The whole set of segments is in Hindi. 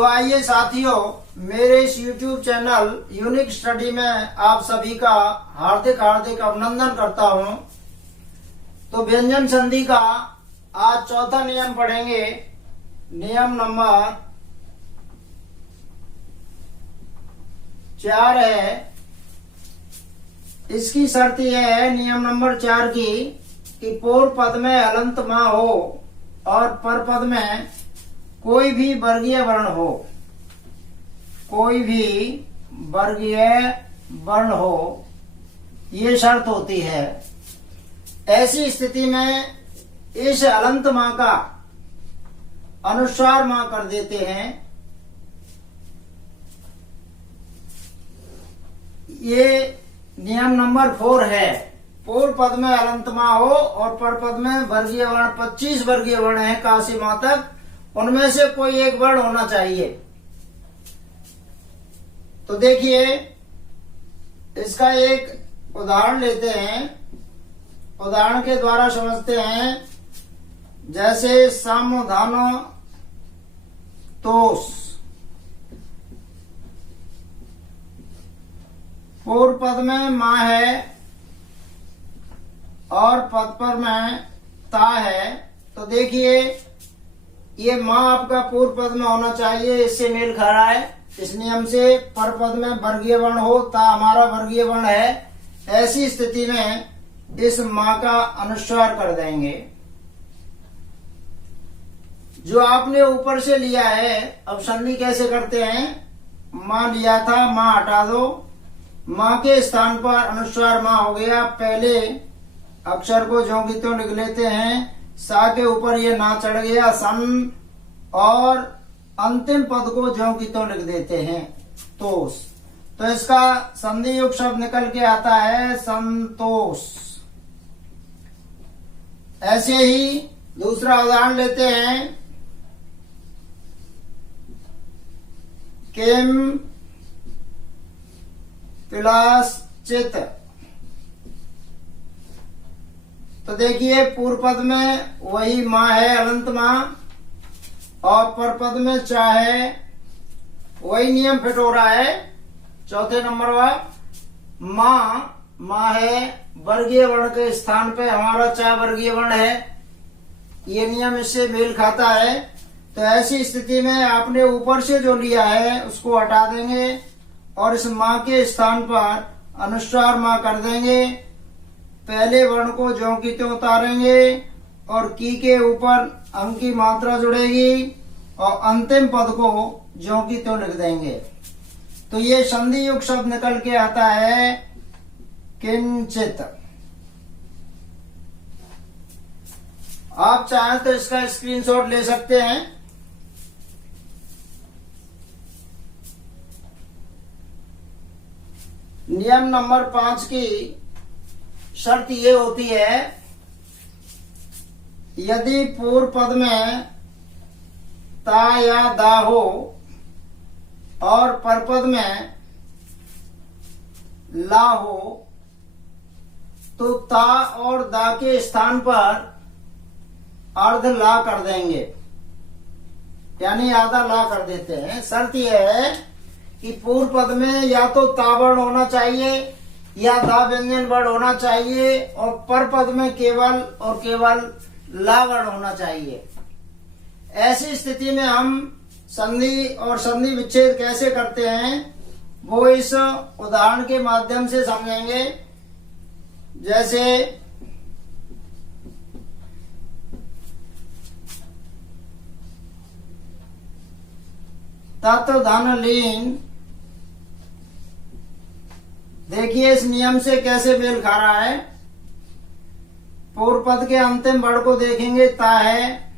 तो आइए साथियों, मेरे इस YouTube चैनल यूनिक स्टडी में आप सभी का हार्दिक हार्दिक अभिनंदन करता हूं। तो व्यंजन संधि का आज चौथा नियम पढ़ेंगे। नियम नंबर 4 है। इसकी शर्त यह है नियम नंबर 4 की कि पूर्व पद में हलंत मां हो और पर पद में कोई भी वर्गीय वर्ण हो। कोई भी वर्गीय वर्ण हो, ये शर्त होती है। ऐसी स्थिति में इस हलंत मां का अनुस्वार मां कर देते हैं। ये नियम नंबर 4 है। पूर्व पद में हलंत मां हो और पर पद में वर्गीय वर्ण 25 वर्गीय वर्ण है काशी मां तक, उनमें से कोई एक वर्ण होना चाहिए। तो देखिए, इसका एक उदाहरण लेते हैं। उदाहरण के द्वारा समझते हैं। जैसे सामधानो तोष, पूर्व पद में मां है और पद पर में ता है। तो देखिए, ये मां आपका पूर्व पद में होना चाहिए, इससे मेल खा रहा है। इस नियम से पर पद में वर्गीय वर्ण हो, ता हमारा वर्गीय वर्ण है। ऐसी स्थिति में इस मां का अनुस्वार कर देंगे। जो आपने ऊपर से लिया है, अब संधि कैसे करते हैं। मां लिया था, मां हटा दो, मां के स्थान पर अनुस्वार मां हो गया। पहले अक्षर को ज्यों की त्यों लिख लेते हैं। सा के ऊपर ये ना चढ़ गया, सन, और अंतिम पद को ज्यों की त्यों लिख देते हैं, तोष। तो इसका संधि युक्त शब्द निकल के आता है संतोष। ऐसे ही दूसरा उदाहरण लेते हैं। किम पिलाश्चित। तो देखिए, पूर्व पद में वही मां है, हलंत मां, और पर पद में चा है। वही नियम फिट हो रहा है। चौथे नंबर में मां है, वर्गीय वर्ण के स्थान पे हमारा चा वर्गीय वर्ण है। ये नियम इससे मेल खाता है। तो ऐसी स्थिति में आपने ऊपर से जो लिया है उसको हटा देंगे और इस मां के स्थान पर अनुस्वार मां कर देंगे। पहले वर्ण को ज्यों की त्यों उतारेंगे और की के ऊपर अंक की मात्रा जुड़ेगी और अंतिम पद को ज्यों की त्यों लिख देंगे। तो ये संधि युक्त शब्द निकल के आता है किंचित। आप चाहें तो इसका स्क्रीनशॉट ले सकते हैं। नियम नंबर 5 की शर्त ये होती है, यदि पूर्व पद में ता या दा हो और पर पद में ला हो, तो ता और दा के स्थान पर अर्ध ला कर देंगे, यानी आधा ला कर देते हैं। शर्त यह है कि पूर्व पद में या तो ता वर्ण होना चाहिए या दा व्यंजन वर्ण होना चाहिए और पर पद में केवल और केवल ला वर्ण होना चाहिए। ऐसी स्थिति में हम संधि और संधि विच्छेद कैसे करते हैं वो इस उदाहरण के माध्यम से समझेंगे। जैसे तत्व धन लीन। देखिए, इस नियम से कैसे मेल खा रहा है। पूर्व पद के अंतिम वर्ण को देखेंगे, ता है,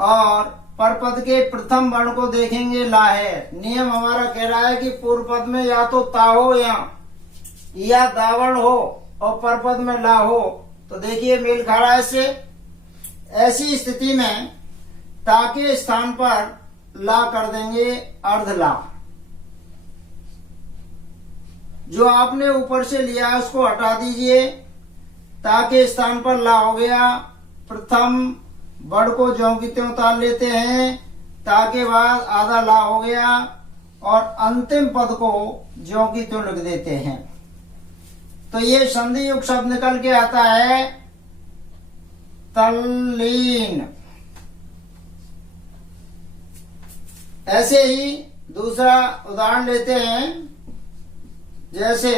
और पर पद के प्रथम वर्ण को देखेंगे, ला है। नियम हमारा कह रहा है कि पूर्व पद में या तो ता हो या दा वर्ण हो और पर पद में ला हो। तो देखिए, मेल खा रहा है इससे। ऐसी स्थिति में ता के स्थान पर ला कर देंगे, अर्ध ला। जो आपने ऊपर से लिया है उसको हटा दीजिए। ता के स्थान पर ला हो गया। प्रथम वर्ण को ज्यों की त्यों उतार लेते हैं ता के बाद आधा ला हो गया और अंतिम पद को ज्यों की त्यों लिख देते हैं। तो ये संधि युक्त शब्द निकल के आता है तल्लीन। ऐसे ही दूसरा उदाहरण लेते हैं, जैसे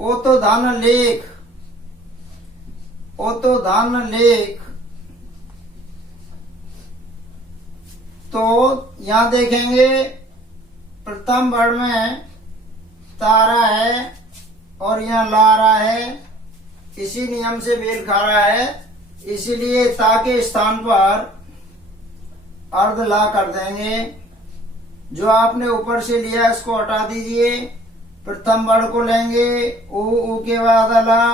ओ तो धन लेख, ओ तो धन लेख। तो यहां देखेंगे प्रथम वर्ण में तारा है और यहाँ ला रहा है, इसी नियम से मेल खा रहा है, इसीलिए ता के स्थान पर अर्ध ला कर देंगे। जो आपने ऊपर से लिया इसको हटा दीजिए, प्रथम वर्ण को लेंगे, ऊ के बाद ला,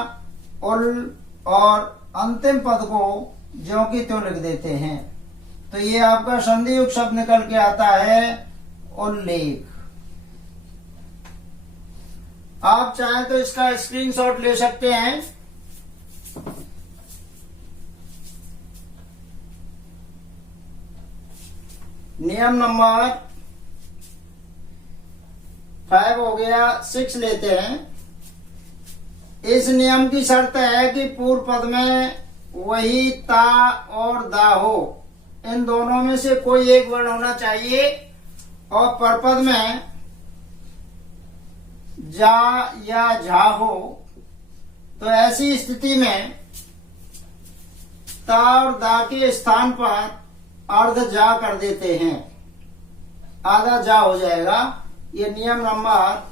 उल, और अंतिम पद को ज्यों की त्यों लिख देते हैं। तो ये आपका संधि युक्त शब्द निकल के आता है उल्लेख। आप चाहें तो इसका स्क्रीनशॉट ले सकते हैं। नियम नंबर 5 हो गया, 6 लेते हैं। इस नियम की शर्त है कि पूर्व पद में वही ता और दा हो, इन दोनों में से कोई एक वर्ण होना चाहिए, और परपद में जा या झा हो। तो ऐसी स्थिति में ता और दा के स्थान पर अर्ध जा कर देते हैं, आधा जा हो जाएगा। ये नियम नंबर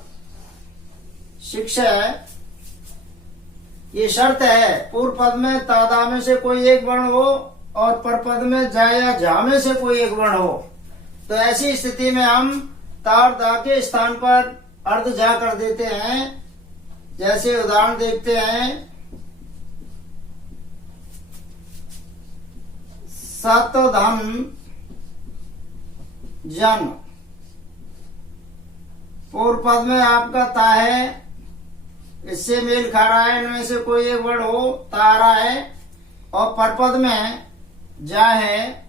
6 है। ये शर्त है पूर्व पद में तादा में से कोई एक वर्ण हो और परपद में जा या झा में से कोई एक वर्ण हो। तो ऐसी स्थिति में हम ता और दा के स्थान पर अर्ध जा कर देते हैं। जैसे उदाहरण देखते हैं, सत धन जन। पूर्व पद में आपका ता है, इससे मेल खा रहा है, इनमें से कोई एक वर्ण हो, ता आ रहा है, और परपद में जा है,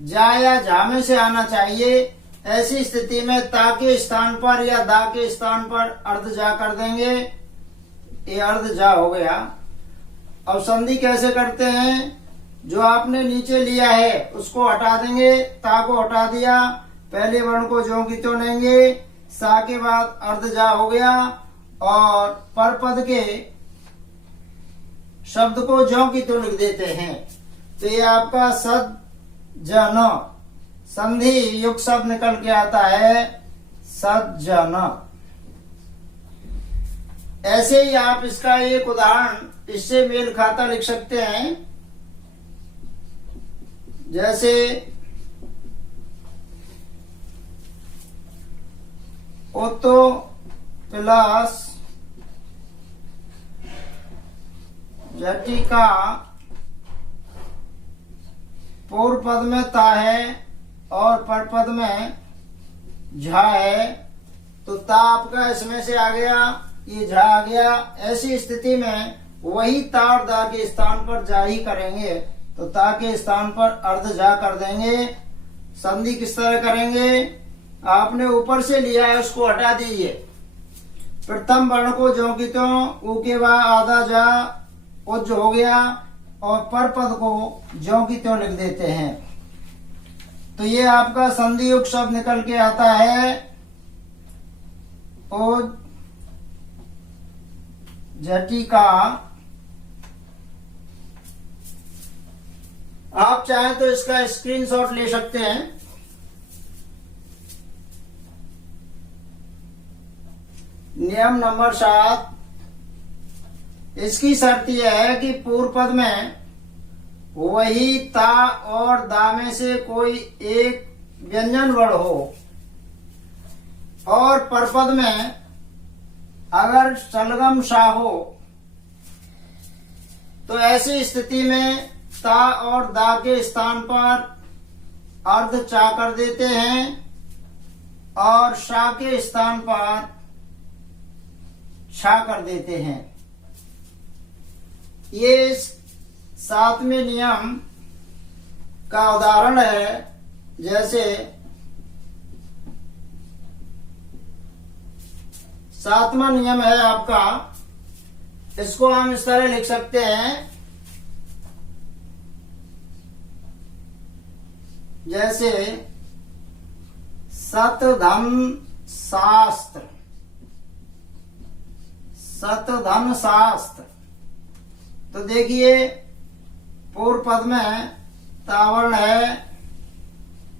जा या झा में से आना चाहिए। ऐसी स्थिति में ता के स्थान पर या दा के स्थान पर अर्ध जा कर देंगे, ये अर्ध जा हो गया। अब संधि कैसे करते हैं, जो आपने नीचे लिया है उसको हटा देंगे, ता को हटा दिया, पहले वर्ण को ज्यों की त्यों लेंगे, सा के बाद अर्ध जा हो गया, और परपद के शब्द को ज्यों की त्यों लिख देते हैं। तो ये आपका सद जन संधि युक्त शब्द निकल के आता है सज्जन। ऐसे ही आप इसका एक उदाहरण इससे मेल खाता लिख सकते हैं। जैसे ओतो प्लस झटिका, पूर्व पद में ता है और परपद में झा है, तो ता आपका इसमें से आ गया, ये झा आ गया। ऐसी स्थिति में वही ता और दा के स्थान पर जा ही करेंगे, तो ता के स्थान पर अर्ध जा कर देंगे। संधि किस तरह करेंगे, आपने ऊपर से लिया है उसको हटा दीजिए, प्रथम वर्ण को ज्यों की त्यों, ऊ के बाद आधा जा उज हो गया, और परपद को ज्यों की त्यों लिख देते हैं। तो ये आपका संधि युक्त शब्द निकल के आता है ओ झटिका। आप चाहें तो इसका स्क्रीनशॉट ले सकते हैं। नियम नंबर 7, इसकी शर्त यह है कि पूर्व पद में वही ता और दा में से कोई एक व्यंजन वर्ण हो, और परपद में अगर शलगम सा हो, तो ऐसी स्थिति में ता और दा के स्थान पर अर्ध चा कर देते हैं, और शा के स्थान पर छा कर देते हैं। ये 7वें नियम का उदाहरण है, जैसे 7वां नियम है आपका, इसको हम इस तरह लिख सकते हैं, जैसे सत धन शास्त्र, सत धन शास्त्र। तो देखिए पूर्व पद में तावर्ण है,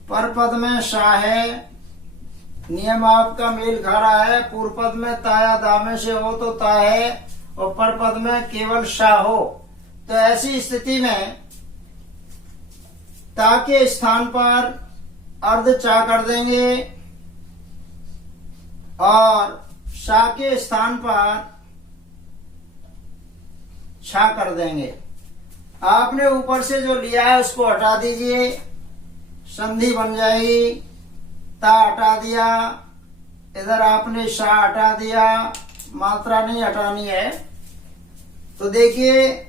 पर पद में सा है, नियम आपका मेल खा रहा है। पूर्व पद में ता या दा में से हो तो ता है, और पर पद में केवल सा हो। तो ऐसी स्थिति में ता के स्थान पर अर्ध चा कर देंगे और सा के स्थान पर छा कर देंगे। आपने ऊपर से जो लिया है उसको हटा दीजिए, संधि बन जाएगी। ता हटा दिया, इधर आपने शा हटा दिया, मात्रा नहीं हटानी है। तो देखिए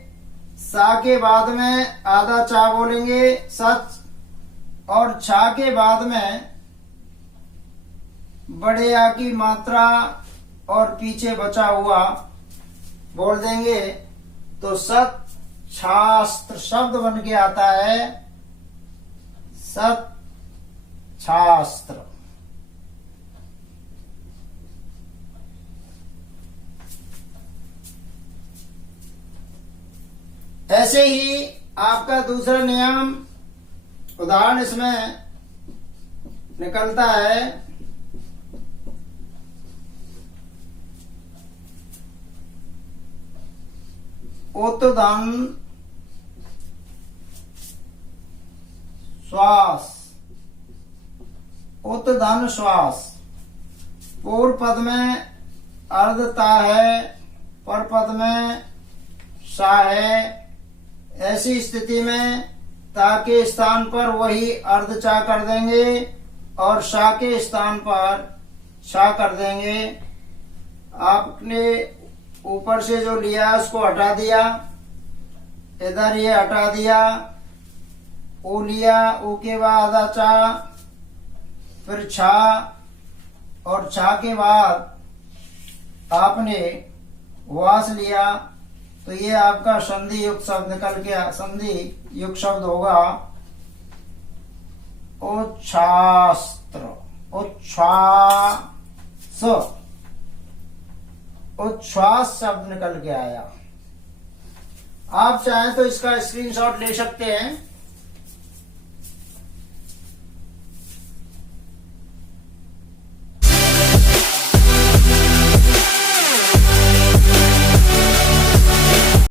सा के बाद में आधा चा बोलेंगे सच, और छा के बाद में बड़े आ की मात्रा और पीछे बचा हुआ बोल देंगे। तो सत शास्त्र शब्द बन के आता है, सत शास्त्र। ऐसे ही आपका दूसरा नियम उदाहरण इसमें निकलता है, उत्तधन श्वास, उत्तधन श्वास। पूर्व पद में अर्धता है, पर पद में सा है। ऐसी स्थिति में ता के स्थान पर वही अर्ध चा कर देंगे और सा के स्थान पर सा कर देंगे। आपने ऊपर से जो लिया उसको हटा दिया, इधर ये हटा दिया, ओ लिया, ओ के बाद आधा चा, फिर छा, और छा के बाद आपने वास लिया। तो ये आपका संधि युक्त शब्द निकल के संधि युक्त शब्द होगा उच्छास्त्र, उच्छ्वास, उच्छ्वास शब्द निकल के आया। आप चाहें तो इसका स्क्रीनशॉट ले सकते हैं।